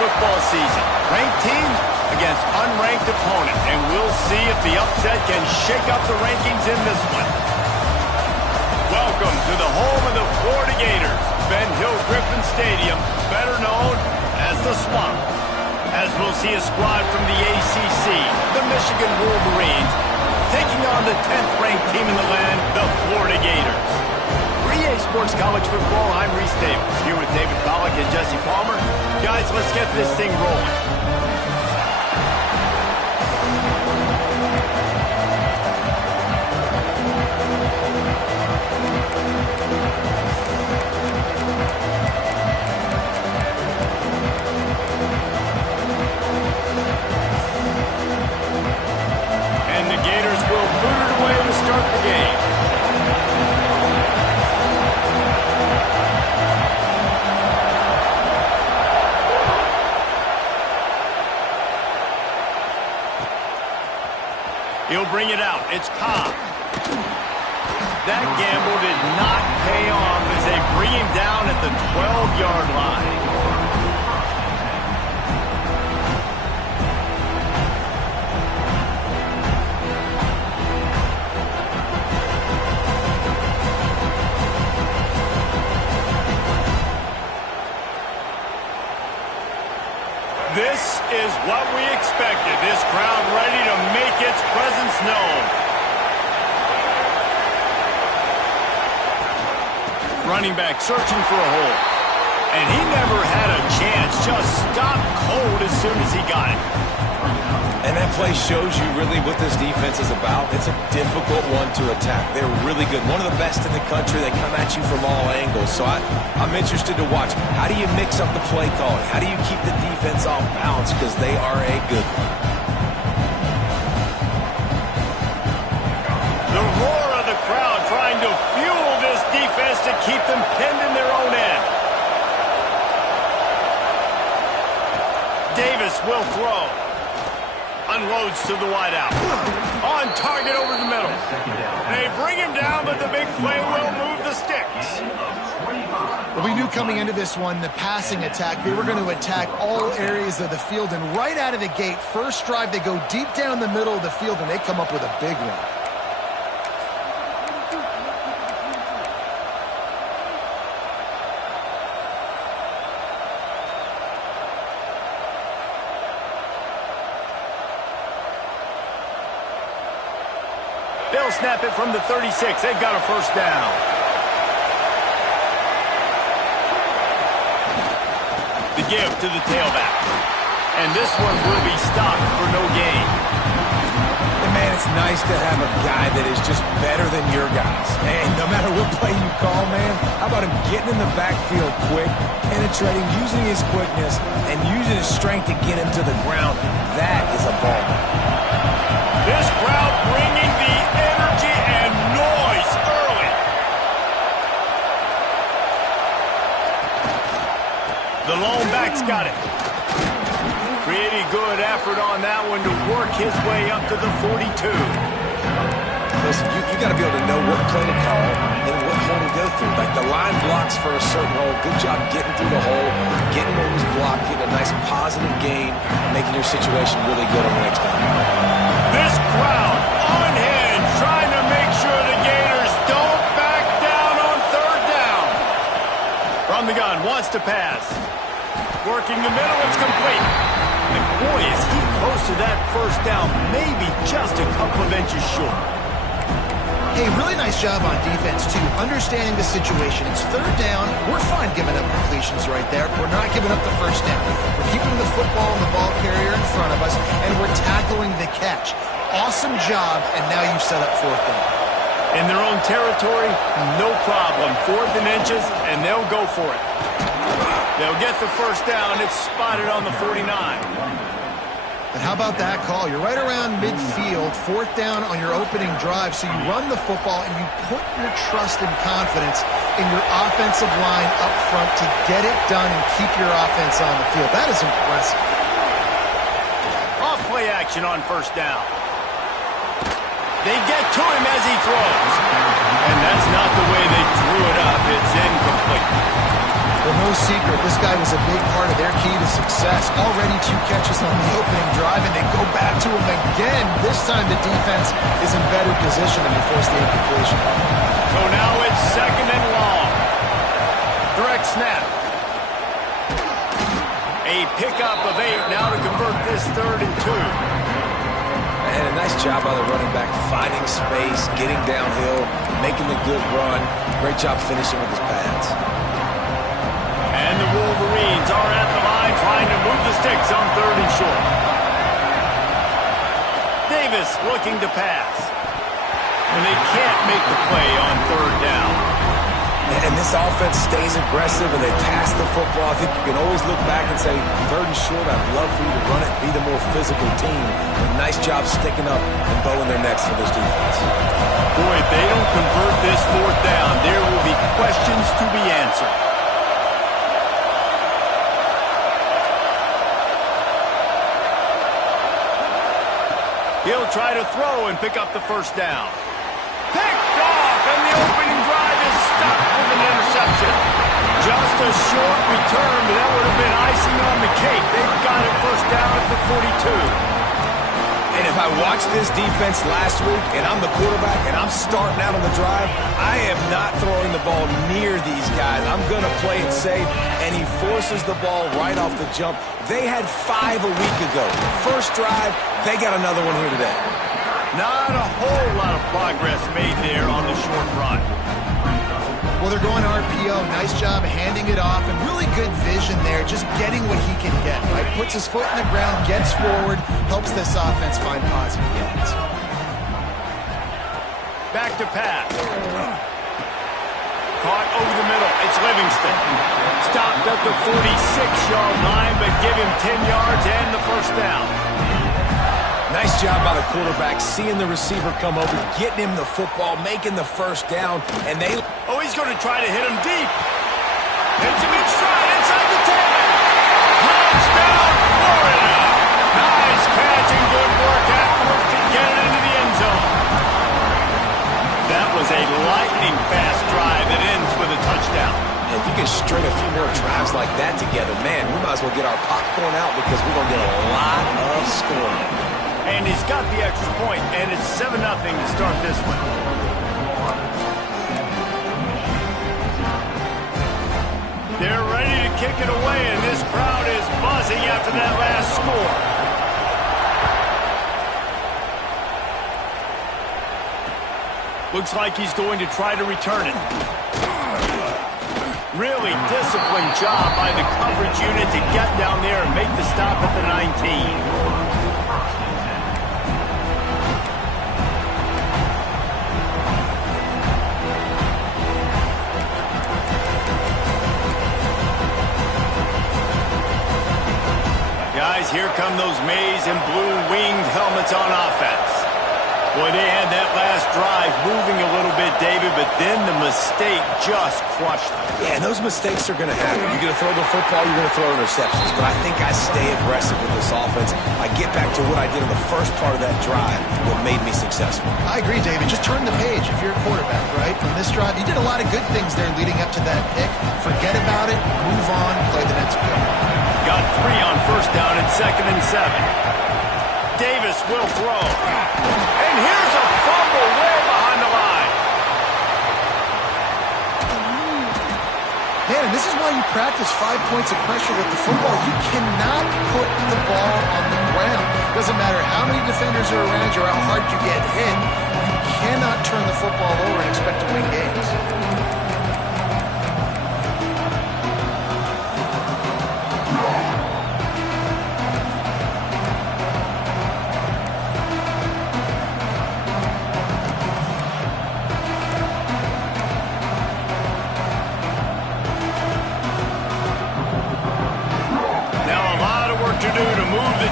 football season. Ranked teams against unranked opponent, and we'll see if the upset can shake up the rankings in this one. Welcome to the home of the Florida Gators, Ben Hill Griffin Stadium, better known as the Swamp. As we'll see a squad from the ACC, the Michigan Wolverines, taking on the 10th ranked team in the land, the Florida Gators. For EA Sports College Football, I'm Reese Davis, here with David Pollack and Jesse Palmer. Guys, let's get this thing rolling. He'll bring it out. It's Cobb. That gamble did not pay off as they bring him down at the 12-yard line. This is what we expected. This crowd ready to make its presence known. Running back searching for a hole. And he never had a chance. Just stopped cold as soon as he got it. And that play shows you really what this defense is about. It's a difficult one to attack. They're really good. One of the best in the country. They come at you from all angles. So I'm interested to watch. How do you mix up the play calling? How do you keep the defense off balance? Because they are a good one. The roar of the crowd trying to fuel this defense to keep them pinned in their own end. Davis will throw. Unloads to the wideout. On target over the middle. They bring him down, but the big play will move the sticks. Well, we knew coming into this one, the passing attack, they were going to attack all areas of the field. And right out of the gate, first drive, they go deep down the middle of the field, and they come up with a big one. They'll snap it from the 36. They've got a first down. The give to the tailback. And this one will be stopped for no gain. And man, it's nice to have a guy that is just better than your guys. And no matter what play you call, man, how about him getting in the backfield quick, penetrating, using his quickness, and using his strength to get him to the ground. That is a ball. This crowd bringing the energy and noise early. The lone back's got it. Pretty good effort on that one to work his way up to the 42. Listen, you got to be able to know what play to call and what hole to go through. Like the line blocks for a certain hole. Good job getting through the hole, getting what was blocked, getting a nice positive gain, making your situation really good on the next time. This crowd on hand, trying to make sure the Gators don't back down on third down. From the gun, wants to pass. Working the middle, it's complete. And boy, is he close to that first down, maybe just a couple of inches short. Hey, really nice job on defense, too, understanding the situation. It's third down. We're fine giving up completions right there. We're not giving up the first down. We're keeping the football and the ball carrier in front of us, and we're tackling the catch. Awesome job, and now you've set up fourth down. In their own territory, no problem. Fourth and inches, and they'll go for it. They'll get the first down. It's spotted on the 49. But how about that call? You're right around midfield, fourth down on your opening drive, so you run the football and you put your trust and confidence in your offensive line up front to get it done and keep your offense on the field. That is impressive. Off play action on first down. They get to him as he throws. And that's not the way they drew it up. It's incomplete. Well, no secret, this guy was a big part of their key to success. Already 2 catches on the opening drive, and they go back to him again. This time the defense is in better position and they force the incompletion. So now it's 2nd and long. Direct snap. A pickup of 8 now to convert this 3rd and 2. And a nice job by the running back, finding space, getting downhill, making the good run. Great job finishing with his pads. And the Wolverines are at the line trying to move the sticks on 3rd and short. Davis looking to pass. And they can't make the play on 3rd down. And this offense stays aggressive and they pass the football. I think you can always look back and say, 3rd and short, I'd love for you to run it, be the more physical team. But nice job sticking up and bowing their necks for this defense. Boy, if they don't convert this 4th down, there will be questions to be answered. He'll try to throw and pick up the 1st down. Picked off, and the opening drive is stopped with an interception. Just a short return, but that would have been icing on the cake. They've got it 1st down at the 42. And if I watched this defense last week and I'm the quarterback and I'm starting out on the drive, I am not throwing the ball near these guys. I'm going to play it safe, and he forces the ball right off the jump. They had 5 a week ago. First drive, they got another one here today. Not a whole lot of progress made there on the short run. Well, they're going RPO. Nice job handing it off, and really good vision there, just getting what he can get, right? Puts his foot in the ground, gets forward, helps this offense find positive yards. Back to pass. Caught over the middle. It's Livingston. Stopped at the 46-yard line, but give him 10 yards and the 1st down. Nice job by the quarterback, seeing the receiver come over, getting him the football, making the 1st down, and they... Oh, he's going to try to hit him deep. Hits him in stride inside the 10. Touchdown, Florida. Nice catch and good work afterwards to get it into the end zone. That was a lightning-fast drive that ends with a touchdown. If you can string a few more drives like that together, man, we might as well get our popcorn out because we're going to get a lot of scoring. And he's got the extra point, and it's 7-0 to start this one. They're ready to kick it away, and this crowd is buzzing after that last score. Looks like he's going to try to return it. Really disciplined job by the coverage unit to get down there and make the stop at the 19. Guys, here come those maize and blue winged helmets on offense. Boy, they had that last drive moving a little bit, David, but then the mistake just crushed them. Yeah, and those mistakes are going to happen. You're going to throw the football, you're going to throw interceptions. But I think I stay aggressive with this offense. I get back to what I did in the first part of that drive that made me successful. I agree, David. Just turn the page if you're a quarterback, right? On this drive, you did a lot of good things there leading up to that pick. Forget about it, move on, play the next play. Got 3 on 1st down at 2nd and 7. Davis will throw. And here's a fumble way behind the line. Man, and this is why you practice 5 points of pressure with the football. You cannot put the ball on the ground. Doesn't matter how many defenders are around you or how hard you get hit. You cannot turn the football over and expect to win games.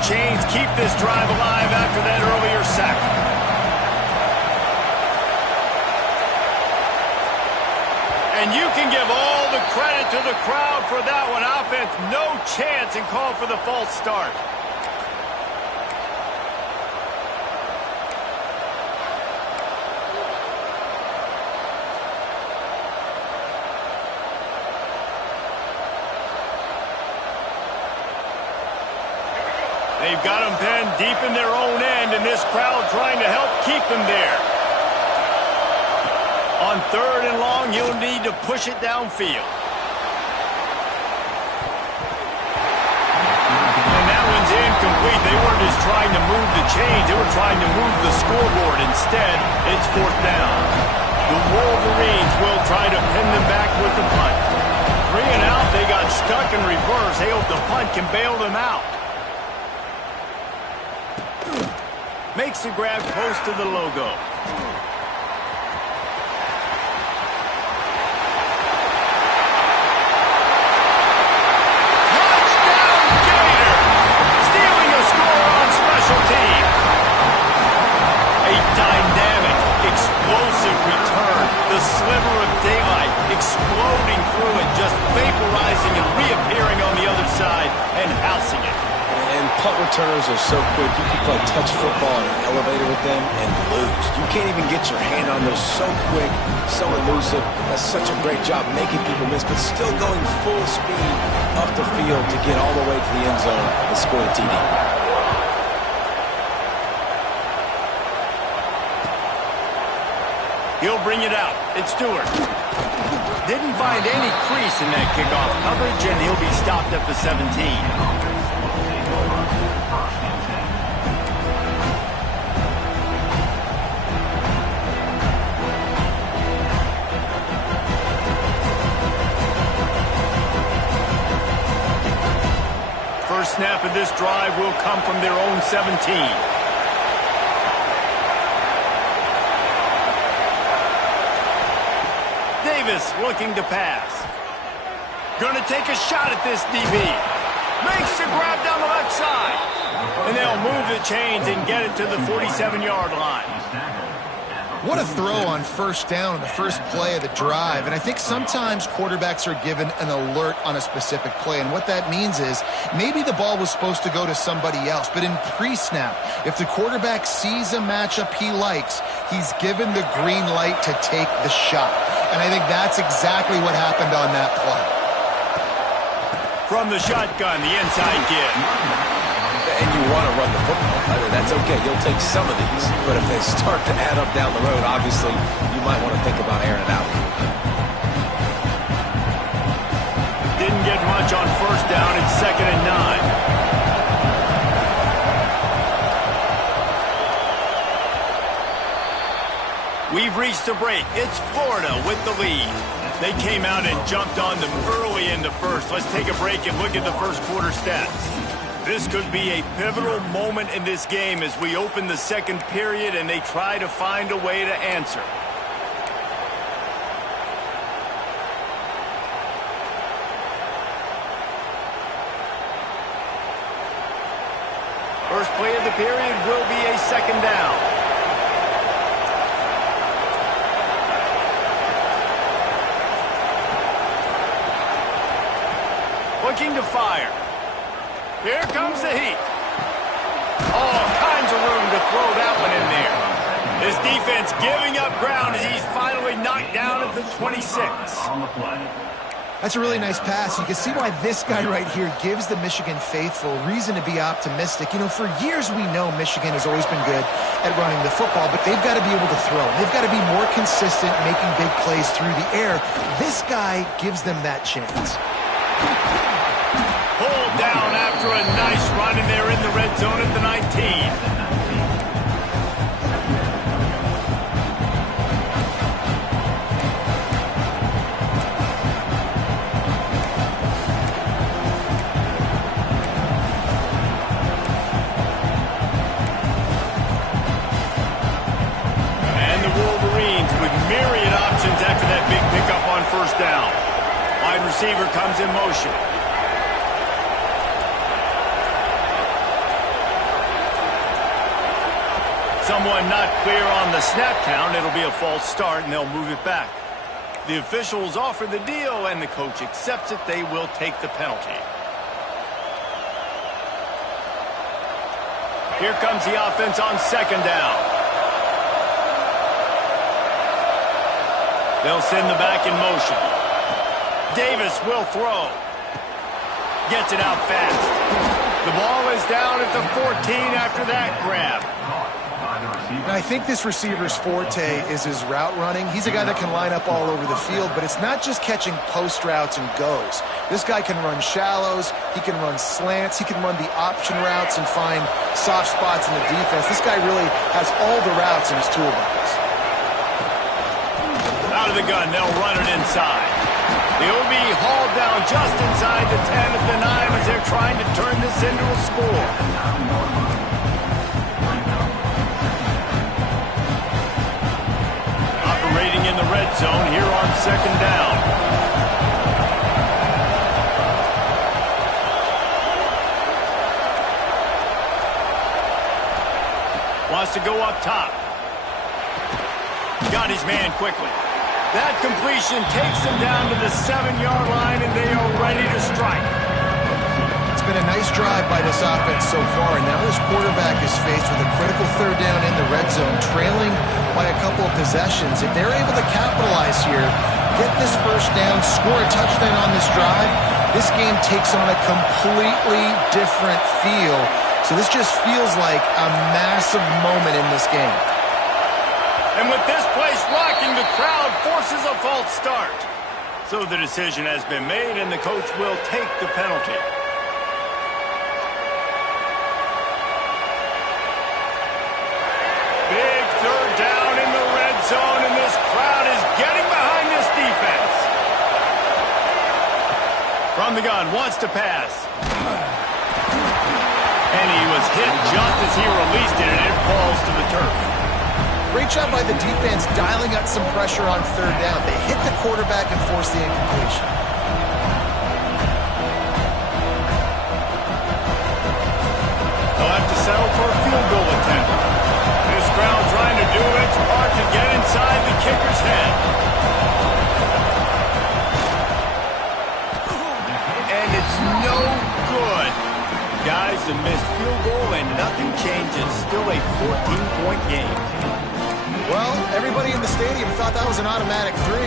Chains keep this drive alive after that earlier sack. And you can give all the credit to the crowd for that one. Offense, no chance, and call for the false start. They've got them pinned deep in their own end, and this crowd trying to help keep them there. On 3rd and long, he'll need to push it downfield. And that one's incomplete. They weren't just trying to move the chains. They were trying to move the scoreboard. Instead, it's 4th down. The Wolverines will try to pin them back with the punt. 3 and out, they got stuck in reverse. They hope the punt can bail them out. Makes the grab close to the logo. Touchdown, Gator! Stealing a score on special teams. A dynamic, explosive return. The sliver of daylight exploding through it, just vaporizing and reappearing on the other side and housing it. And punt returners are so quick. You can play touch football in an elevator with them and lose. You can't even get your hand on those. So quick, so elusive. That's such a great job making people miss, but still going full speed up the field to get all the way to the end zone and score a TD. He'll bring it out. It's Stewart. Didn't find any crease in that kickoff coverage, and he'll be stopped at the 17. First snap of this drive will come from their own 17. Davis looking to pass. Gonna take a shot at this DB. Makes the grab down the left side. And they'll move the chains and get it to the 47-yard line. What a throw on 1st down in the first play of the drive. And I think sometimes quarterbacks are given an alert on a specific play. And what that means is maybe the ball was supposed to go to somebody else. But in pre-snap, if the quarterback sees a matchup he likes, he's given the green light to take the shot. And I think that's exactly what happened on that play. From the shotgun, the inside give. And you want to run the football. I mean, that's okay. You'll take some of these. But if they start to add up down the road, obviously, you might want to think about airing it out. Didn't get much on 1st down. It's 2nd and 9. We've reached the break. It's Florida with the lead. They came out and jumped on them early in the first. Let's take a break and look at the first quarter stats. This could be a pivotal moment in this game as we open the second period and they try to find a way to answer. First play of the period will be a 2nd down. Looking to fire. Here comes the heat. All kinds of room to throw that one in there. This defense giving up ground as he's finally knocked down at the 26. That's a really nice pass. You can see why this guy right here gives the Michigan faithful reason to be optimistic. You know, for years we know Michigan has always been good at running the football, but they've got to be able to throw. They've got to be more consistent making big plays through the air. This guy gives them that chance. Pulled down after a nice run, and they're in the red zone at the 19. And the Wolverines with myriad options after that big pickup on 1st down. Wide receiver comes in motion. Someone not clear on the snap count. It'll be a false start, and they'll move it back. The officials offer the deal, and the coach accepts it. They will take the penalty. Here comes the offense on 2nd down. They'll send the back in motion. Davis will throw. Gets it out fast. The ball is down at the 14 after that grab. And I think this receiver's forte is his route running. He's a guy that can line up all over the field, but it's not just catching post routes and goes. This guy can run shallows, he can run slants, he can run the option routes and find soft spots in the defense. This guy really has all the routes in his toolbox. Out of the gun, they'll run it inside. He'll be hauled down just inside the 10 at the 9 as they're trying to turn this into a score. Operating in the red zone here on second down. Wants to go up top. Got his man quickly. That completion takes them down to the 7-yard line, and they are ready to strike. It's been a nice drive by this offense so far, and now this quarterback is faced with a critical third down in the red zone, trailing by a couple of possessions. If they're able to capitalize here, get this first down, score a touchdown on this drive, this game takes on a completely different feel. So this just feels like a massive moment in this game. And with this place rocking, the crowd forces a false start. So the decision has been made, and the coach will take the penalty. Big third down in the red zone, and this crowd is getting behind this defense. From the gun, wants to pass. And he was hit just as he released it, and it falls to the turf. Great job by the defense dialing up some pressure on third down. They hit the quarterback and forced the incompletion. They'll have to settle for a field goal attempt. This crowd trying to do its part to get inside the kicker's head. And it's no good. Guys, a missed field goal and nothing changes. Still a 14-point game. Well, everybody in the stadium thought that was an automatic 3.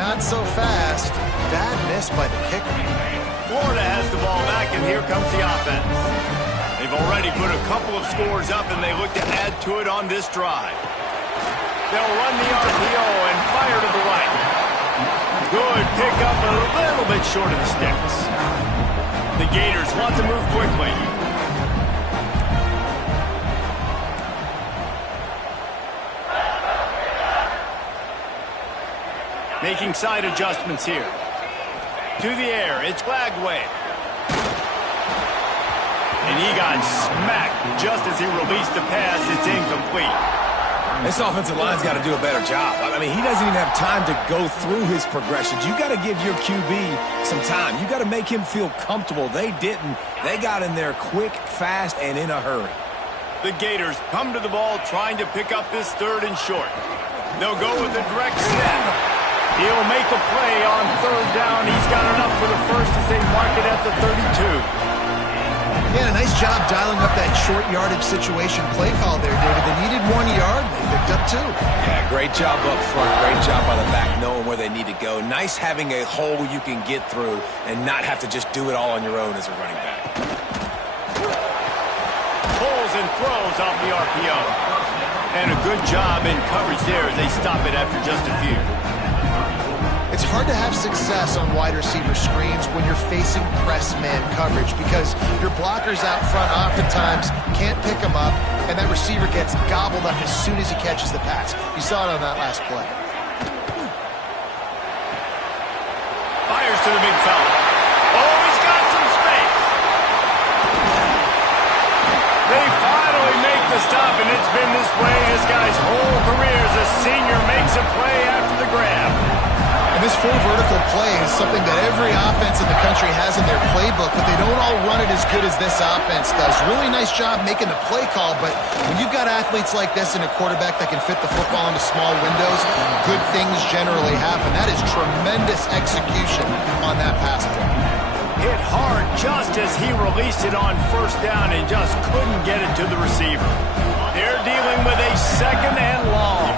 Not so fast. Bad miss by the kicker. Florida has the ball back, and here comes the offense. They've already put a couple of scores up, and they look to add to it on this drive. They'll run the RPO and fire to the right. Good pickup, a little bit short of the sticks. The Gators want to move quickly. Making side adjustments here. To the air, it's Glagway. And he got smacked just as he released the pass. It's incomplete. This offensive line's got to do a better job. I mean, he doesn't even have time to go through his progressions. You got to give your QB some time. You got to make him feel comfortable. They didn't. They got in there quick, fast, and in a hurry. The Gators come to the ball trying to pick up this third and short. They'll go with a direct snap. He'll make a play on third down. He's got enough for the first as they mark it at the 32. Yeah, a nice job dialing up that short yardage situation play call there, David. They needed 1 yard. They picked up 2. Yeah, great job up front. Great job by the back knowing where they need to go. Nice having a hole you can get through and not have to just do it all on your own as a running back. Pulls and throws off the RPO. And a good job in coverage there as they stop it after just a few. It's hard to have success on wide receiver screens when you're facing press man coverage because your blockers out front oftentimes can't pick them up, and that receiver gets gobbled up as soon as he catches the pass. You saw it on that last play. Fires to the big fella. Oh, he's got some space. They finally make the stop, and it's been this way this guy's whole career as a senior makes a play after the grab. And this full vertical play is something that every offense in the country has in their playbook, but they don't all run it as good as this offense does. Really nice job making the play call, but when you've got athletes like this and a quarterback that can fit the football into small windows, good things generally happen. That is tremendous execution on that pass play. Hit hard just as he released it on first down and just couldn't get it to the receiver. They're dealing with a second and long.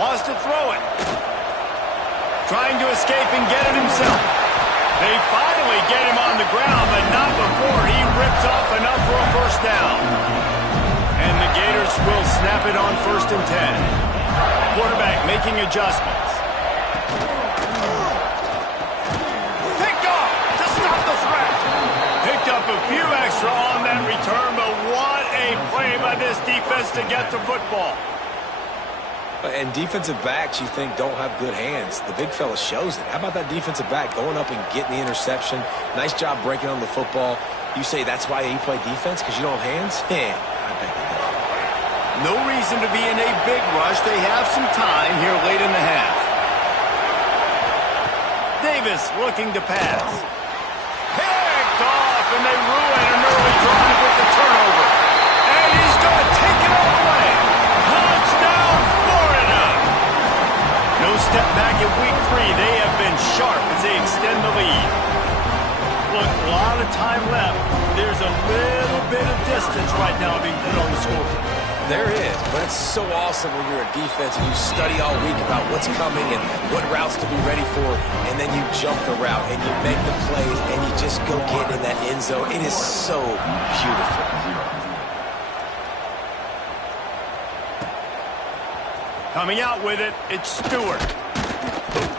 Wants to throw it. Trying to escape and get it himself. They finally get him on the ground, but not before he rips off enough for a first down. And the Gators will snap it on 1st and 10. Quarterback making adjustments. Picked off to stop the threat. Picked up a few extra on that return, but what a play by this defense to get the football. And defensive backs, you think, don't have good hands. The big fella shows it. How about that defensive back going up and getting the interception? Nice job breaking on the football. You say that's why you play defense, because you don't have hands? Yeah, I bet you don't. No reason to be in a big rush. They have some time here late in the half. Davis looking to pass. Picked off, and they ruin an early drive with the turnover. And he's going to take it all away. Touchdown, Florida! No step back in week 3. They have been sharp as they extend the lead. Look, a lot of time left. There's a little bit of distance right now being put on the scoreboard. There is, but it's so awesome when you're a defense and you study all week about what's coming and what routes to be ready for, and then you jump the route and you make the plays and you just go get in that end zone. It is so beautiful. Coming out with it, it's Stewart.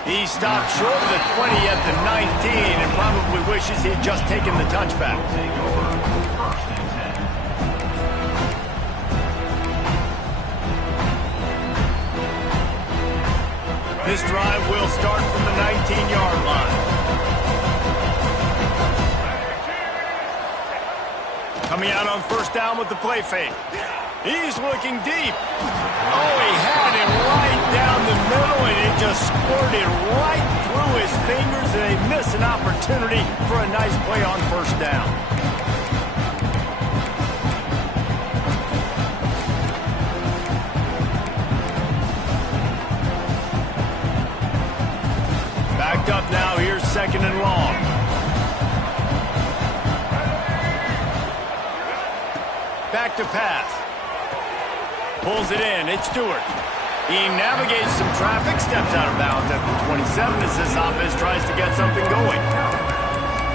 He stopped short of the 20 at the 19 and probably wishes he'd just taken the touchback. This drive will start from the 19-yard line. Coming out on 1st down with the play fake. He's looking deep. Oh, he had it right down the middle, and it just squirted right through his fingers, and they miss an opportunity for a nice play on 1st down. Backed up now, here's 2nd and long. Back to pass. Pulls it in, it's Stewart. He navigates some traffic, steps out of bounds at the 27 as this offense tries to get something going.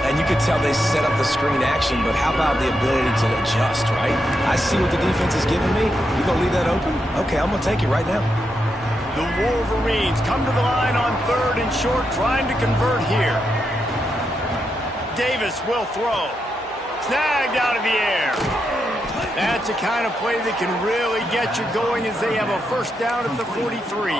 And you could tell they set up the screen action, but how about the ability to adjust, right? I see what the defense is giving me. You gonna leave that open? Okay, I'm gonna take it right now. The Wolverines come to the line on 3rd and short, trying to convert here. Davis will throw. Snagged out of the air. That's the kind of play that can really get you going as they have a 1st down at the 43.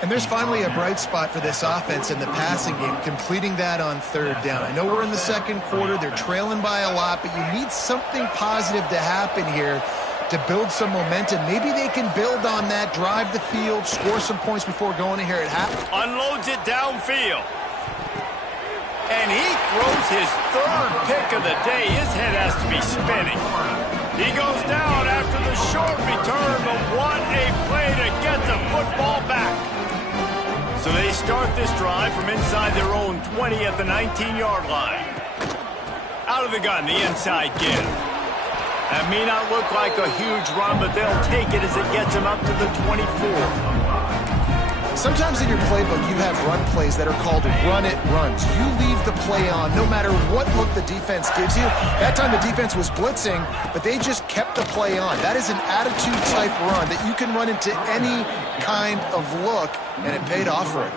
And there's finally a bright spot for this offense in the passing game, completing that on 3rd down. I know we're in the 2nd quarter. They're trailing by a lot, but you need something positive to happen here to build some momentum. Maybe they can build on that, drive the field, score some points before going in here at half. Unloads it downfield. And he throws his 3rd pick of the day. His head has to be spinning. He goes down after the short return, but what a play to get the football back. So they start this drive from inside their own 20 at the 19-yard line. Out of the gun, the inside give. That may not look like a huge run, but they'll take it as it gets them up to the 24. Sometimes in your playbook, you have run plays that are called run-it runs. You leave the play on no matter what look the defense gives you. That time the defense was blitzing, but they just kept the play on. That is an attitude-type run that you can run into any kind of look, and it paid off for it.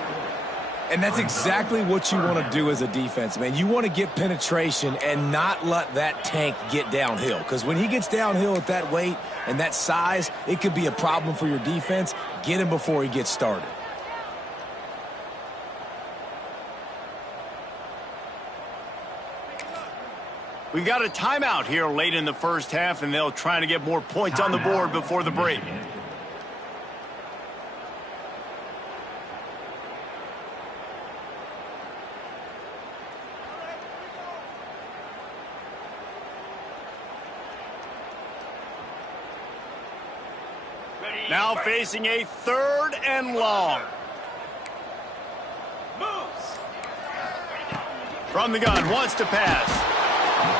And that's exactly what you want to do as a defense, man. You want to get penetration and not let that tank get downhill. Because when he gets downhill at that weight and that size, it could be a problem for your defense. Get him before he gets started. We got a timeout here late in the 1st half, and they'll try to get more points on the board before the break. Now facing a 3rd and long. From the gun, wants to pass.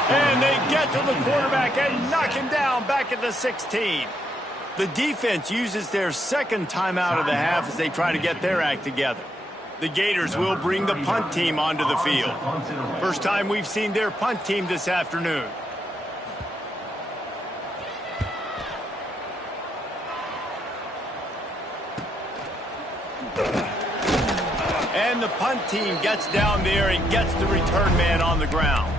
And they get to the quarterback and knock him down back at the 16. The defense uses their 2nd timeout of the half as they try to get their act together. The Gators will bring the punt team onto the field. First time we've seen their punt team this afternoon. And the punt team gets down there and gets the return man on the ground.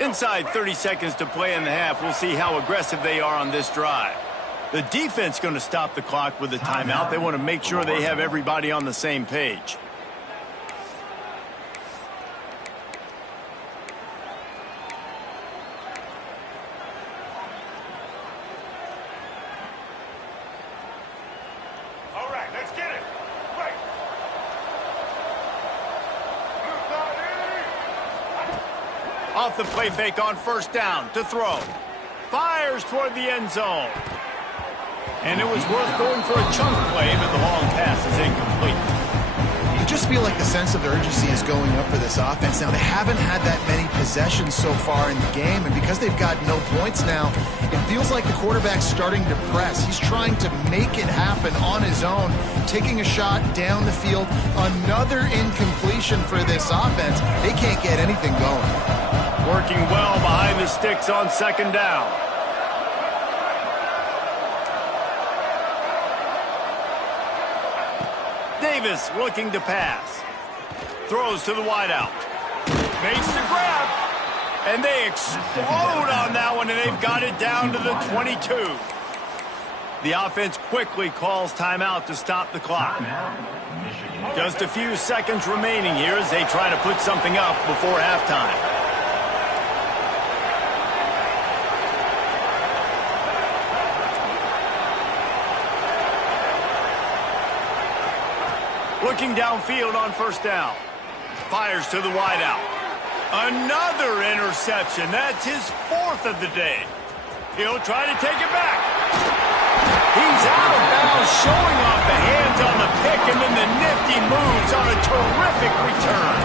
Inside 30 seconds to play in the half. We'll see how aggressive they are on this drive. The defense going to stop the clock with a timeout. They want to make sure they have everybody on the same page. All right, let's get it. Right. Off the play fake on first down to throw. Fires toward the end zone. And it was worth going for a chunk play, but the long pass is incomplete. You just feel like the sense of urgency is going up for this offense. Now, they haven't had that many possessions so far in the game, and because they've got no points now, it feels like the quarterback's starting to press. He's trying to make it happen on his own, taking a shot down the field. Another incompletion for this offense. They can't get anything going. Working well behind the sticks on second down. Davis looking to pass. Throws to the wideout. Makes the grab. And they explode on that one, and they've got it down to the 22. The offense quickly calls timeout to stop the clock. Just a few seconds remaining here as they try to put something up before halftime. Looking downfield on first down. Fires to the wideout. Another interception. That's his fourth of the day. He'll try to take it back. He's out of bounds, showing off the hands on the pick, and then the nifty moves on a terrific return.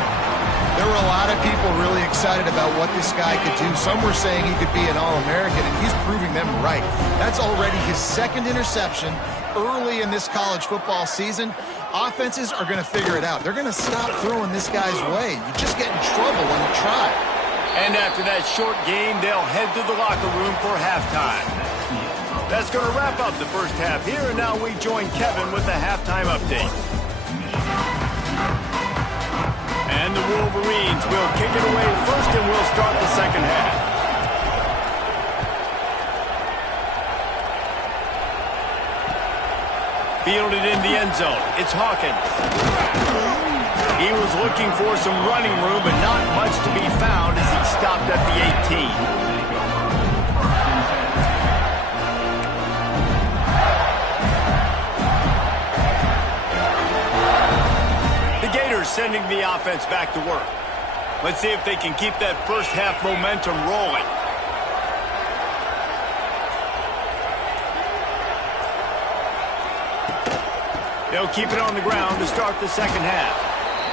There were a lot of people really excited about what this guy could do. Some were saying he could be an All-American, and he's proving them right. That's already his second interception early in this college football season. Offenses are going to figure it out. They're going to stop throwing this guy's way. You just get in trouble when you try. And after that short game, they'll head to the locker room for halftime. That's going to wrap up the first half here, and now we join Kevin with the halftime update. And the Wolverines will kick it away first, and we'll start the second half. Fielded in the end zone. It's Hawkins. He was looking for some running room, but not much to be found as he stopped at the 18. The Gators sending the offense back to work. Let's see if they can keep that first half momentum rolling. They'll keep it on the ground to start the second half.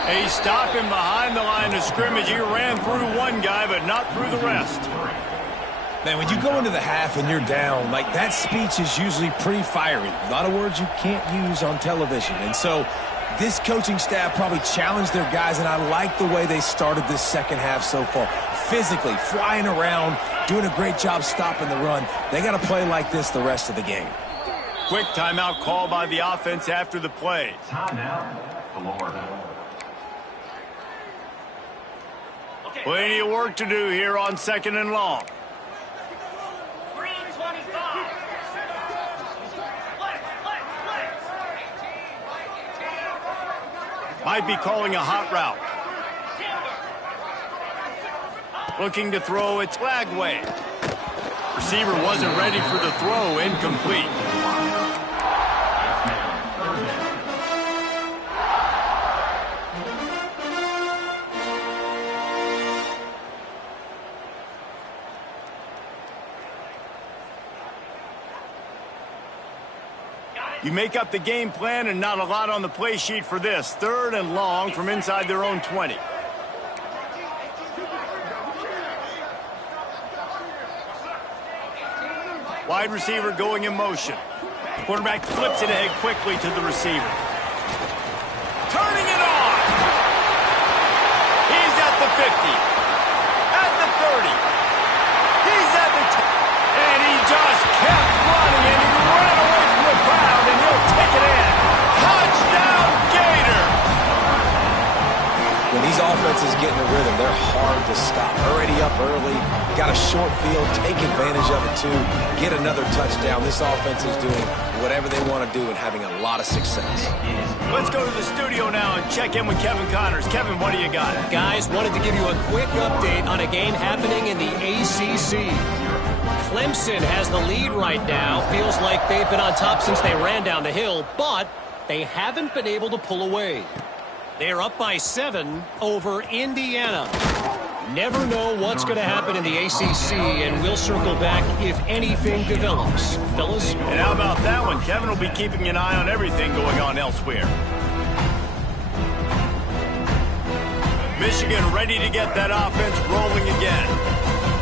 They stop him behind the line of scrimmage. He ran through one guy, but not through the rest. Man, when you go into the half and you're down, like that speech is usually pretty fiery. A lot of words you can't use on television. And so this coaching staff probably challenged their guys, and I like the way they started this second half so far. Physically, flying around, doing a great job stopping the run. They got to play like this the rest of the game. Quick timeout call by the offense after the play. Timeout, Florida. Plenty of work to do here on second and long. Might be calling a hot route. Looking to throw, it's Lagway. Receiver wasn't ready for the throw, incomplete. You make up the game plan and not a lot on the play sheet for this. 3rd and long from inside their own 20. Wide receiver going in motion. Quarterback flips it ahead quickly to the receiver. Turning it on. He's at the 50. At the 30. He's at the 10. And he just kept running, and he ran away from the crowd, and he'll take it in. Touchdown, Gator! When these offenses get in a rhythm, they're hard to stop. Already up early, got a short field, take advantage of it too, get another touchdown. This offense is doing whatever they want to do and having a lot of success. Let's go to the studio now and check in with Kevin Connors. Kevin, what do you got? Guys, wanted to give you a quick update on a game happening in the ACC. Clemson has the lead right now. Feels like they've been on top since they ran down the hill, but they haven't been able to pull away. They're up by 7 over Indiana. Never know what's going to happen in the ACC, and we'll circle back if anything develops. Fellas? And how about that one? Kevin will be keeping an eye on everything going on elsewhere. Michigan ready to get that offense rolling again.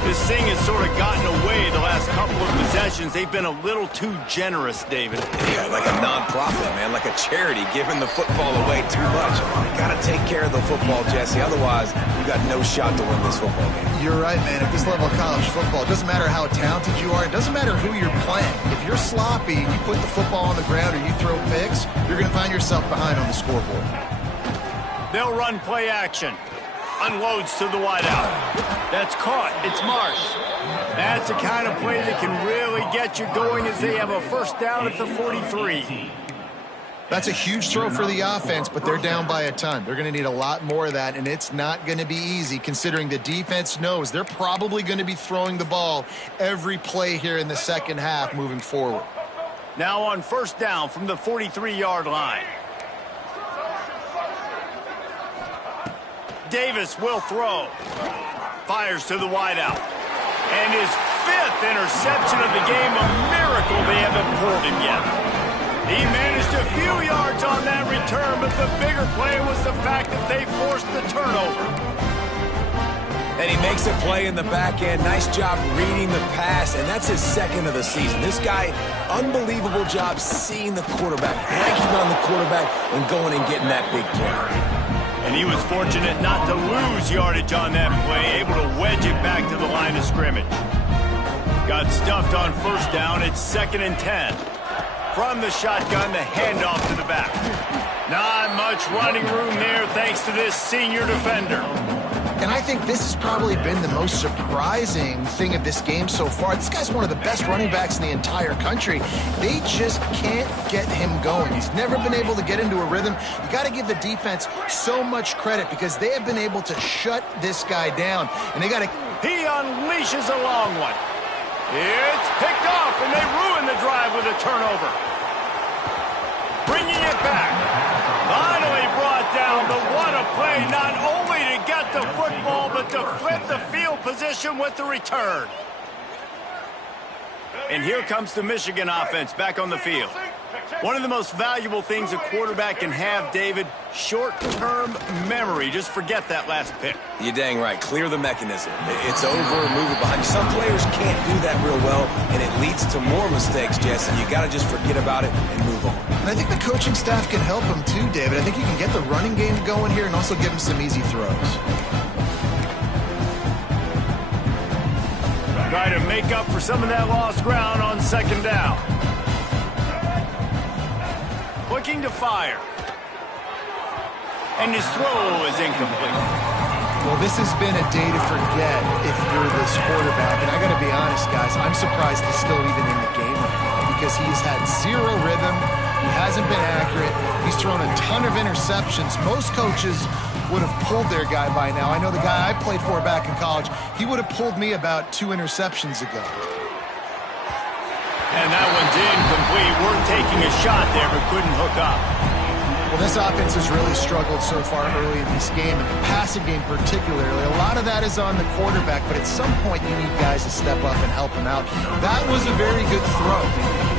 This thing has sort of gotten away the last couple of possessions. They've been a little too generous, David. Yeah, like a non-profit, man, like a charity, giving the football away too much. You got to take care of the football, Jesse. Otherwise, you got no shot to win this football game. You're right, man. At this level of college football, it doesn't matter how talented you are. It doesn't matter who you're playing. If you're sloppy and you put the football on the ground or you throw picks, you're going to find yourself behind on the scoreboard. They'll run play action. Unloads to the wideout. That's caught. It's Marsh. That's the kind of play that can really get you going as they have a first down at the 43. That's a huge throw for the offense, but they're down by a ton. They're going to need a lot more of that, and it's not going to be easy considering the defense knows they're probably going to be throwing the ball every play here in the second half moving forward. Now on first down from the 43-yard line. Davis will throw. Fires to the wideout. And his 5th interception of the game, a miracle they haven't pulled him yet. He managed a few yards on that return, but the bigger play was the fact that they forced the turnover. And he makes a play in the back end. Nice job reading the pass, and that's his 2nd of the season. This guy, unbelievable job seeing the quarterback, ranking on the quarterback, and going and getting that big play. And he was fortunate not to lose yardage on that play, able to wedge it back to the line of scrimmage. Got stuffed on first down. It's 2nd and 10. From the shotgun, the handoff to the back. Not much running room there thanks to this senior defender. And I think this has probably been the most surprising thing of this game so far. This guy's one of the best running backs in the entire country. They just can't get him going. He's never been able to get into a rhythm. You got to give the defense so much credit because they have been able to shut this guy down. And they got to... He unleashes a long one. It's picked off, and they ruin the drive with a turnover. Bringing it back. Finally brought down, but what a play, not only to get the football, but to flip the field position with the return. And here comes the Michigan offense back on the field. One of the most valuable things a quarterback can have, David, short-term memory. Just forget that last pick. You're dang right. Clear the mechanism. It's over, move it behind you. Some players can't do that real well, and it leads to more mistakes, Jesse. You got to just forget about it and move on. And I think the coaching staff can help him too, David. I think you can get the running game going here and also give him some easy throws. Try to make up for some of that lost ground on 2nd down. Looking to fire. And his throw is incomplete. Well, this has been a day to forget if you're this quarterback. And I got to be honest, guys, I'm surprised he's still even in the game right now because he's had zero rhythm. He hasn't been accurate. He's thrown a ton of interceptions. Most coaches would have pulled their guy by now. I know the guy I played for back in college, he would have pulled me about 2 interceptions ago. And that one's incomplete. We're taking a shot there, but couldn't hook up. Well, this offense has really struggled so far early in this game, and the passing game particularly. A lot of that is on the quarterback, but at some point you need guys to step up and help him out. That was a very good throw.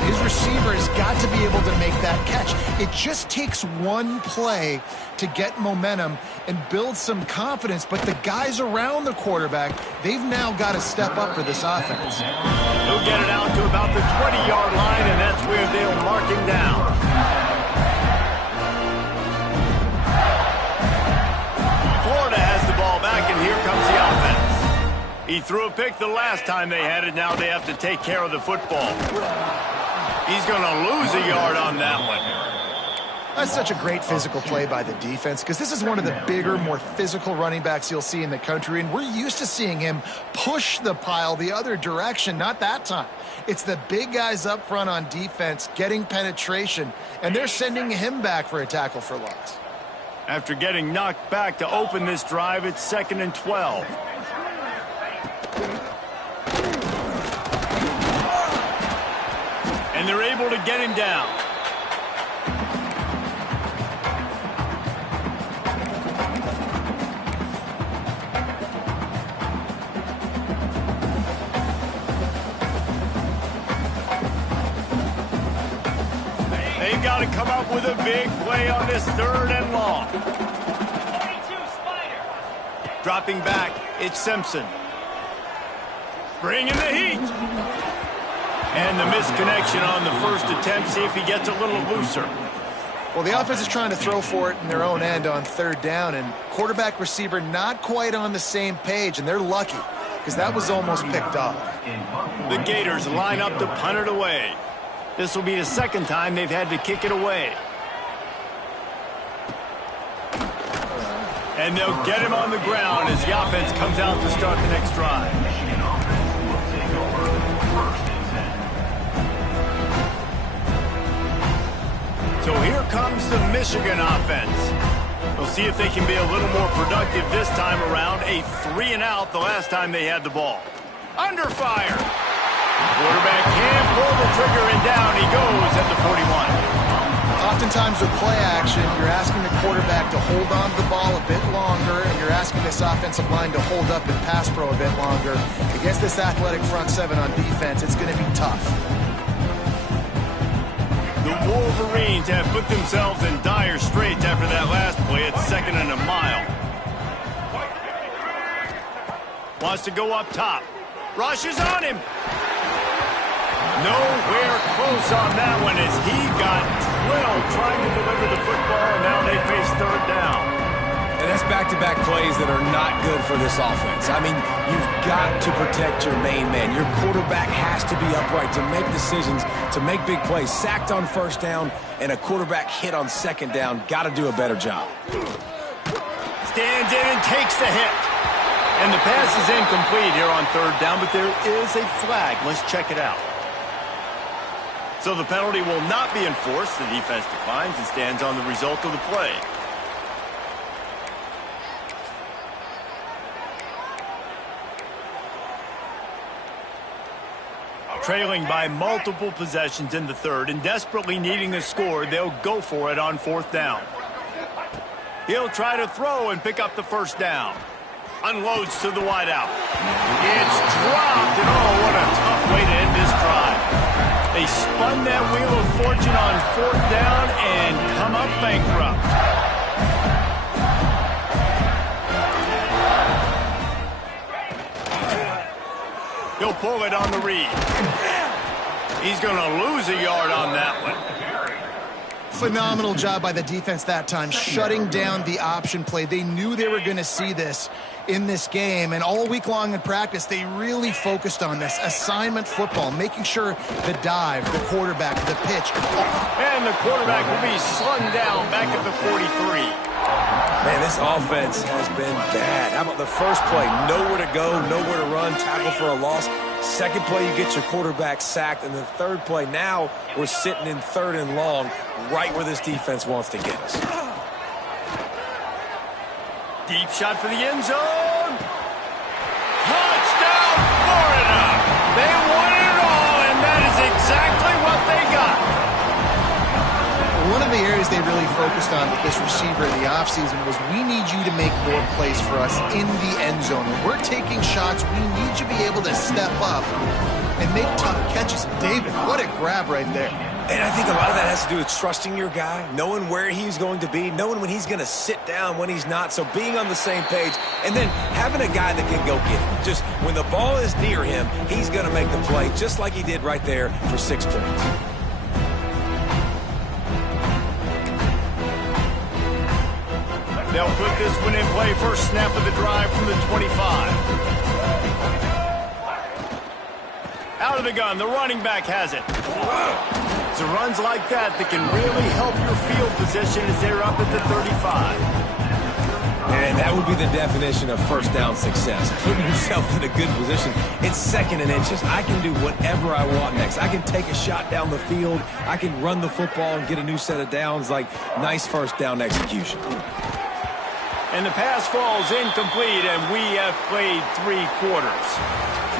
His receiver has got to be able to make that catch. It just takes one play to get momentum and build some confidence, but the guys around the quarterback, they've now got to step up for this offense. He'll get it out to about the 20-yard line, and that's where they'll mark him down. Florida has the ball back, and here comes the offense. He threw a pick the last time they had it. Now they have to take care of the football. He's going to lose a yard on that one. That's such a great physical play by the defense because this is one of the bigger, more physical running backs you'll see in the country, and we're used to seeing him push the pile the other direction. Not that time. It's the big guys up front on defense getting penetration, and they're sending him back for a tackle for loss. After getting knocked back to open this drive, it's 2nd and 12. And they're able to get him down. They've got to come up with a big play on this 3rd and long. 22 Spider. Dropping back, it's Simpson. Bringing the heat. And the misconnection on the first attempt. See if he gets a little looser. Well, the offense is trying to throw for it in their own end on 3rd down, and quarterback receiver not quite on the same page, and they're lucky because that was almost picked off. The Gators line up to punt it away. This will be the 2nd time they've had to kick it away. And they'll get him on the ground as the offense comes out to start the next drive. So here comes the Michigan offense. We'll see if they can be a little more productive this time around. A 3-and-out the last time they had the ball. Under fire. Quarterback can't pull the trigger, and down he goes at the 41. Oftentimes with play action, you're asking the quarterback to hold on to the ball a bit longer, and you're asking this offensive line to hold up and pass pro a bit longer. Against this athletic front 7 on defense, it's going to be tough. The Wolverines have put themselves in dire straits after that last play. It's 2nd and a mile. Wants to go up top. Rush is on him. Nowhere close on that one as he got drilled trying to deliver the football, and now they face 3rd down. And that's back-to-back plays that are not good for this offense. I mean, you've got to protect your main man. Your quarterback has to be upright to make decisions, to make big plays. Sacked on 1st down and a quarterback hit on 2nd down. Got to do a better job. Stands in and takes the hit. And the pass is incomplete here on 3rd down, but there is a flag. Let's check it out. So the penalty will not be enforced. The defense declines and stands on the result of the play. Trailing by multiple possessions in the 3rd and desperately needing a score, they'll go for it on 4th down. He'll try to throw and pick up the 1st down. Unloads to the wideout. It's dropped, and oh, what a tough way to end this drive. They spun that wheel of fortune on 4th down and come up bankrupt. He'll pull it on the read. He's going to lose a yard on that one. Phenomenal job by the defense that time, shutting down the option play. They knew they were going to see this in this game, and all week long in practice, they really focused on this assignment football, making sure the dive, the quarterback, the pitch. And the quarterback will be slung down back at the 43. Man, this offense has been bad. How about the first play? Nowhere to go, nowhere to run, tackle for a loss. 2nd play, you get your quarterback sacked. And the 3rd play, now we're sitting in 3rd and long, right where this defense wants to get us. Deep shot for the end zone. Touchdown, Florida. They wanted it all, and that is exactly what they got. One of the areas they they really focused on with this receiver in the offseason was we need you to make more plays for us in the end zone. When we're taking shots, we need you to be able to step up and make tough catches. David, what a grab right there. And I think a lot of that has to do with trusting your guy, knowing where he's going to be, knowing when he's going to sit down, when he's not. So being on the same page, and then having a guy that can go get it. Just when the ball is near him, he's going to make the play, just like he did right there for 6 points. They'll put this one in play. First snap of the drive from the 25. Out of the gun, the running back has it. It's runs like that can really help your field position as they're up at the 35. And that would be the definition of first down success. Putting yourself in a good position. It's 2nd and inches. I can do whatever I want next. I can take a shot down the field. I can run the football and get a new set of downs. Like, nice first down execution. And the pass falls incomplete, and we have played 3 quarters.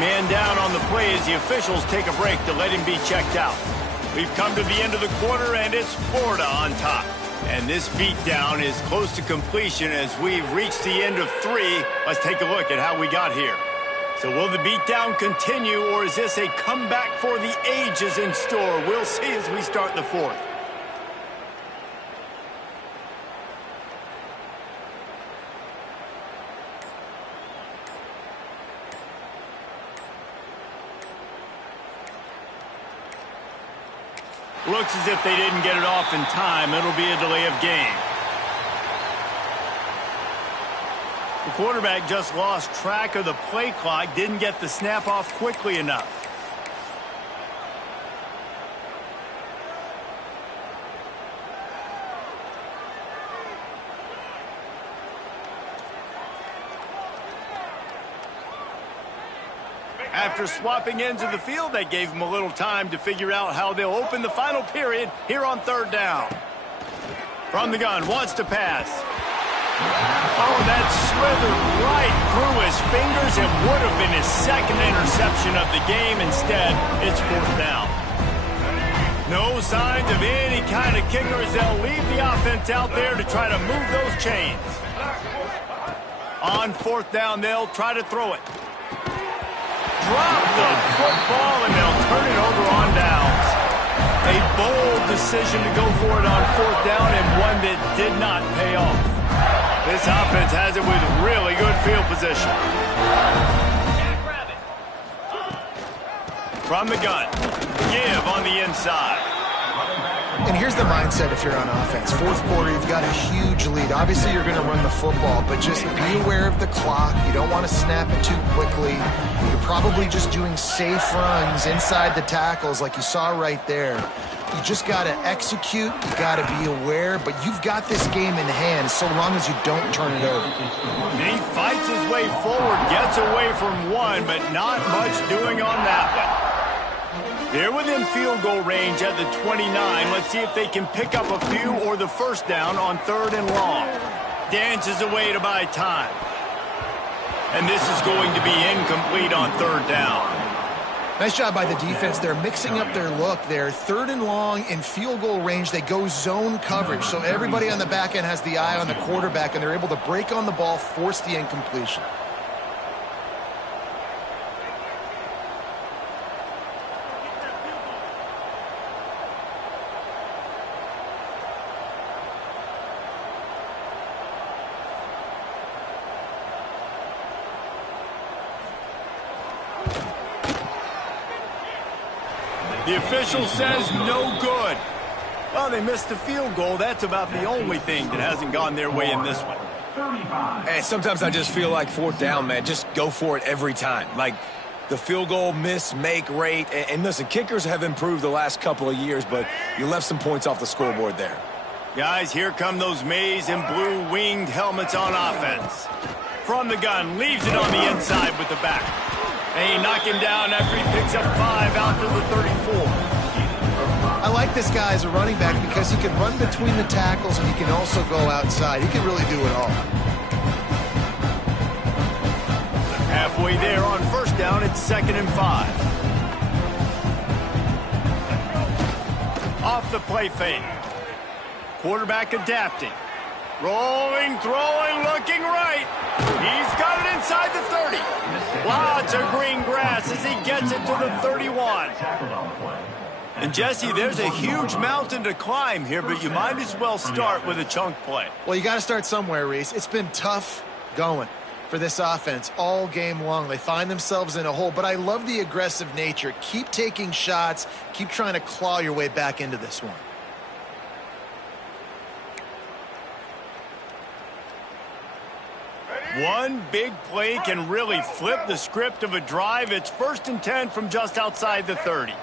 Man down on the play as the officials take a break to let him be checked out. We've come to the end of the quarter, and it's Florida on top. And this beatdown is close to completion as we've reached the end of 3. Let's take a look at how we got here. So will the beatdown continue, or is this a comeback for the ages in store? We'll see as we start the 4th. Looks as if they didn't get it off in time. It'll be a delay of game. The quarterback just lost track of the play clock, didn't get the snap off quickly enough. After swapping ends of the field, that gave them a little time to figure out how they'll open the final period here on 3rd down. From the gun, wants to pass. Oh, that slithered right through his fingers. It would have been his 2nd interception of the game. Instead, it's 4th down. No signs of any kind of kicker as they'll leave the offense out there to try to move those chains. On 4th down, they'll try to throw it. Drop the football, and they'll turn it over on downs. A bold decision to go for it on 4th down, and one that did not pay off. This offense has it with really good field position. From the gun, give on the inside. And here's the mindset if you're on offense. 4th quarter, you've got a huge lead. Obviously, you're going to run the football, but just be aware of the clock. You don't want to snap it too quickly. You're probably just doing safe runs inside the tackles like you saw right there. You just got to execute. You got to be aware, but you've got this game in hand so long as you don't turn it over. And he fights his way forward, gets away from one, but not much doing on that one. They're within field goal range at the 29. Let's see if they can pick up a few or the first down on 3rd and long. Dances away to buy time. And this is going to be incomplete on 3rd down. Nice job by the defense. They're mixing up their look there. 3rd and long in field goal range. They go zone coverage. So everybody on the back end has the eye on the quarterback, and they're able to break on the ball, force the incompletion. The official says no good. Well, they missed the field goal. That's about the only thing that hasn't gone their way in this one. Hey, sometimes I just feel like 4th down, man. Just go for it every time. Like the field goal miss-make rate. And listen, kickers have improved the last couple of years, but you left some points off the scoreboard there. Guys, here come those maize and blue winged helmets on offense. From the gun, leaves it on the inside with the back. And he knocked him down after he picks up 5 out to the 34. I like this guy as a running back because he can run between the tackles and he can also go outside. He can really do it all. Halfway there on 1st down, it's 2nd and 5. Off the play fake. Quarterback adapting. Rolling, throwing, looking right. He's got it inside the 30. Lots of green grass as he gets it to the 31. And Jesse, there's a huge mountain to climb here, but you might as well start with a chunk play. Well, you got to start somewhere, Reese. It's been tough going for this offense all game long. They find themselves in a hole, but I love the aggressive nature. Keep taking shots. Keep trying to claw your way back into this one. One big play can really flip the script of a drive. It's 1st and 10 from just outside the 30.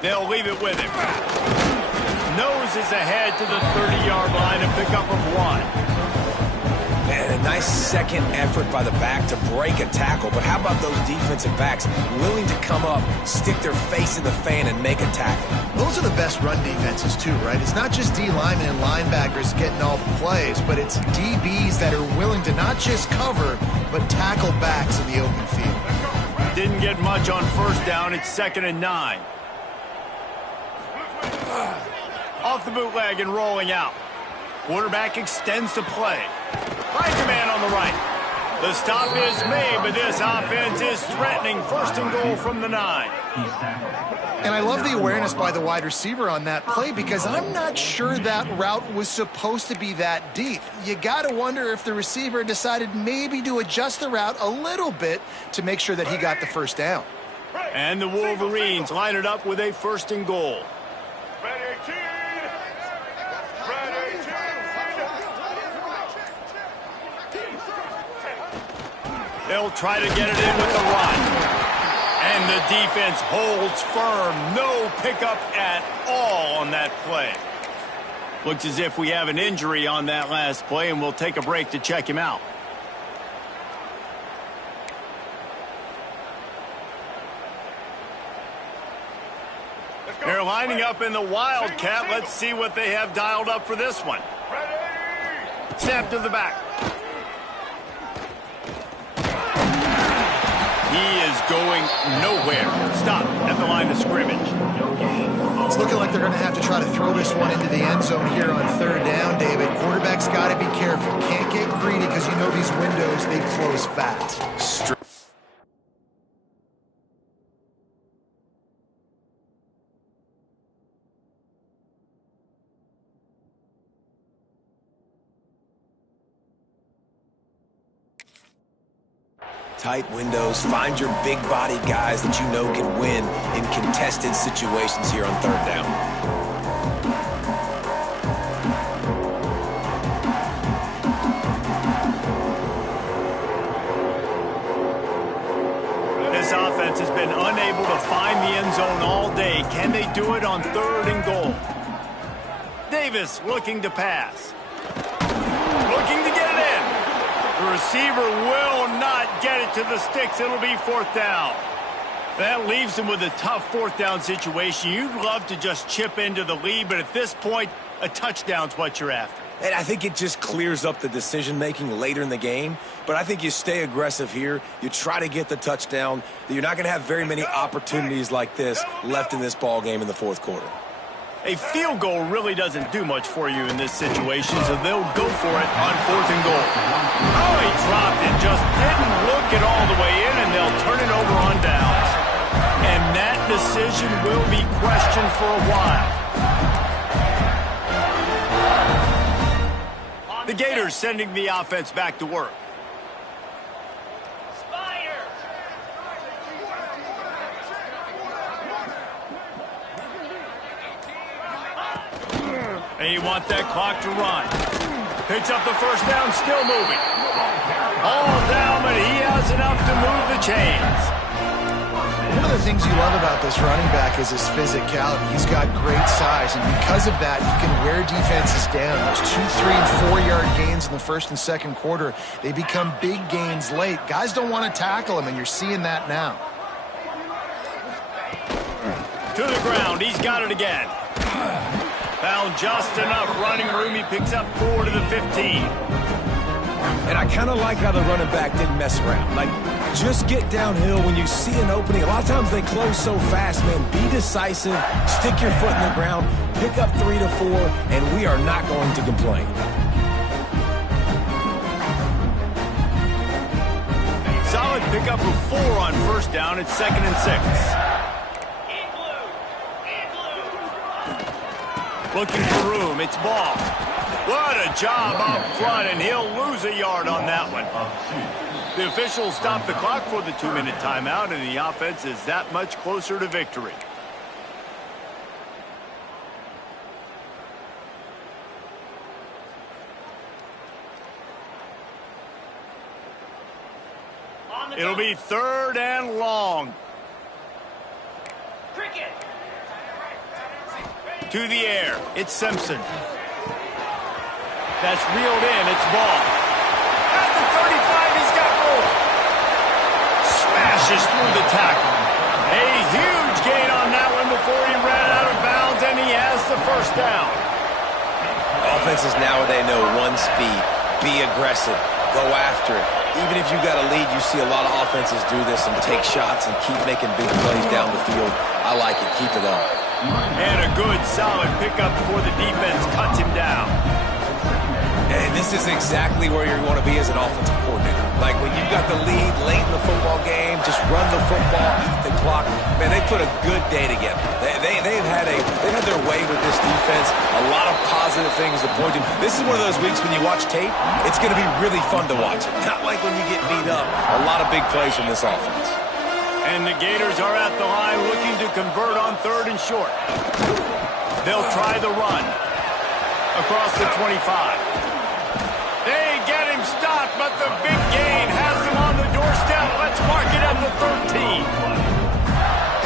They'll leave it with him. Noses ahead to the 30-yard line, a pickup of 1. Man, a nice second effort by the back to break a tackle. But how about those defensive backs willing to come up, stick their face in the fan, and make a tackle? Those are the best run defenses, too, right? It's not just D linemen and linebackers getting all the plays, but it's DBs that are willing to not just cover, but tackle backs in the open field. Didn't get much on 1st down. It's 2nd and 9. Off the bootleg and rolling out. Quarterback extends the play. Finds a man on the right. The stop is made, but this offense is threatening. 1st and goal from the 9. And I love the awareness by the wide receiver on that play because I'm not sure that route was supposed to be that deep. You got to wonder if the receiver decided maybe to adjust the route a little bit to make sure that he got the 1st down. And the Wolverines line it up with a 1st and goal. They'll try to get it in with the run. And the defense holds firm. No pickup at all on that play. Looks as if we have an injury on that last play, and we'll take a break to check him out. They're lining up in the Wildcat. Let's see what they have dialed up for this one. Snap to the back. He is going nowhere. Stop at the line of scrimmage. It's looking like they're going to have to try to throw this one into the end zone here on 3rd down, David. Quarterback's got to be careful. Can't get greedy because you know these windows, they close fast. Tight windows. Find your big-bodied guys that you know can win in contested situations here on 3rd down. This offense has been unable to find the end zone all day. Can they do it on 3rd and goal? Davis looking to pass. Looking to get it in. The receiver will not get it to the sticks. It'll be 4th down. That leaves him with a tough 4th down situation. You'd love to just chip into the lead, but at this point, a touchdown's what you're after. And I think it just clears up the decision-making later in the game. But I think you stay aggressive here. You try to get the touchdown. You're not going to have very many opportunities like this left in this ball game in the 4th quarter. A field goal really doesn't do much for you in this situation, so they'll go for it on 4th and goal. Oh, he dropped it, just didn't look it all the way in, and they'll turn it over on downs. And that decision will be questioned for a while. The Gators sending the offense back to work. They want that clock to run. Picks up the 1st down, still moving. All down, but he has enough to move the chains. One of the things you love about this running back is his physicality. He's got great size, and because of that, he can wear defenses down. Those 2, 3, and 4-yard gains in the 1st and 2nd quarter, they become big gains late. Guys don't want to tackle him, and you're seeing that now. To the ground, he's got it again. Found just enough running room. He picks up 4 to the 15. And I kind of like how the running back didn't mess around. Like, just get downhill when you see an opening. A lot of times they close so fast, man. Be decisive, stick your foot in the ground, pick up 3 to 4, and we are not going to complain. Solid pickup of 4 on first down. It's 2nd and 6. Looking for room. It's Ball. What a job up front, and he'll lose a yard on that one. The officials stop the clock for the 2-minute timeout, and the offense is that much closer to victory. It'll be 3rd and long. To the air. It's Simpson. That's reeled in. It's Ball. At the 35, he's got room. Smashes through the tackle. A huge gain on that one before he ran out of bounds, and he has the first down. Offenses nowadays know one speed. Be aggressive. Go after it. Even if you got a lead, you see a lot of offenses do this and take shots and keep making big plays down the field. I like it. Keep it up. And a good, solid pickup before the defense cuts him down. And this is exactly where you want to be as an offensive coordinator. Like when you've got the lead late in the football game, just run the football, eat the clock. Man, they put a good day together. They've had their way with this defense. A lot of positive things to point to. This is one of those weeks when you watch tape, it's going to be really fun to watch. Not like when you get beat up. A lot of big plays from this offense. And the Gators are at the line looking to convert on 3rd and short. They'll try the run across the 25. They get him stopped, but the big gain has him on the doorstep. Let's mark it at the 13.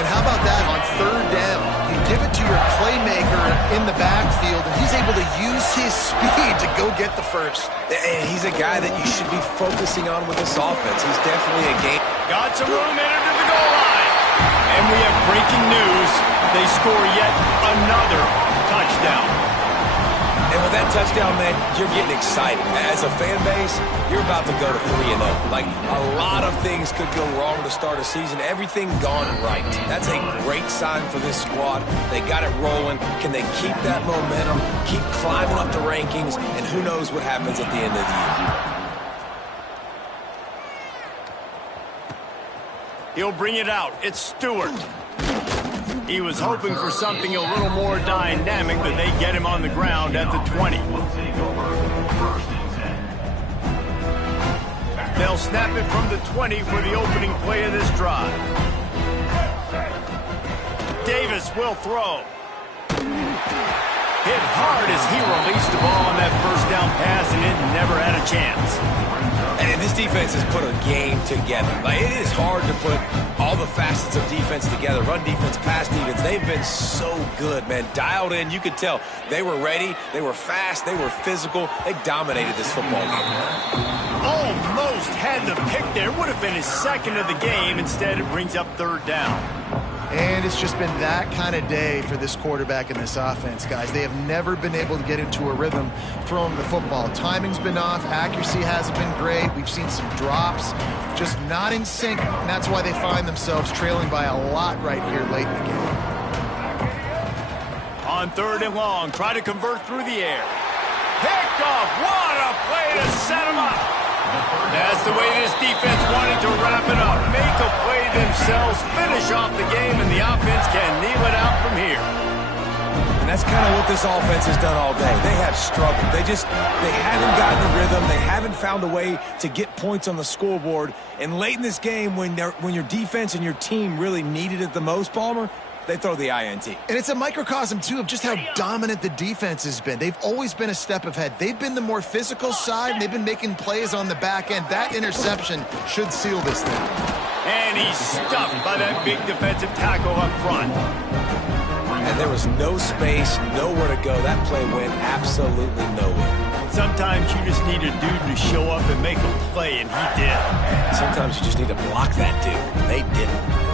And how about that on 3rd down? You give it to your playmaker in the backfield, and he's able to use his speed to go get the first. And he's a guy that you should be focusing on with this offense. He's definitely a game. Got some room in into the goal line. And we have breaking news. They score yet another touchdown. And with that touchdown, man, you're getting excited. As a fan base, you're about to go to 3-0. Like, a lot of things could go wrong to start a season. Everything gone right. That's a great sign for this squad. They got it rolling. Can they keep that momentum, keep climbing up the rankings, and who knows what happens at the end of the year. He'll bring it out. It's Stewart. He was hoping for something a little more dynamic, but they get him on the ground at the 20. They'll snap it from the 20 for the opening play of this drive. Davis will throw. Hit hard as he released the ball on that first down pass, and it never had a chance. And this defense has put a game together. Like, it is hard to put all the facets of defense together. Run defense, pass defense. They've been so good, man. Dialed in. You could tell they were ready. They were fast. They were physical. They dominated this football game. Almost had the pick there. Would have been his 2nd of the game. Instead, it brings up 3rd down. And it's just been that kind of day for this quarterback and this offense, guys. They have never been able to get into a rhythm throwing the football. Timing's been off. Accuracy hasn't been great. We've seen some drops, just not in sync, and that's why they find themselves trailing by a lot right here late in the game. On 3rd and long, try to convert through the air. Picked off. What a play to set him up. That's the way this defense wanted to wrap it up. Make a play themselves, finish off the game, and the offense can kneel it out from here. And that's kind of what this offense has done all day. They have struggled. They haven't gotten the rhythm. They haven't found a way to get points on the scoreboard. And late in this game, when your defense and your team really needed it the most, Palmer, they throw the INT. And it's a microcosm, too, of just how dominant the defense has been. They've always been a step ahead. They've been the more physical side, and they've been making plays on the back end. That interception should seal this thing. And he's stuffed by that big defensive tackle up front. And there was no space, nowhere to go. That play went absolutely nowhere. Sometimes you just need a dude to show up and make a play, and he did. Sometimes you just need to block that dude, and they didn't.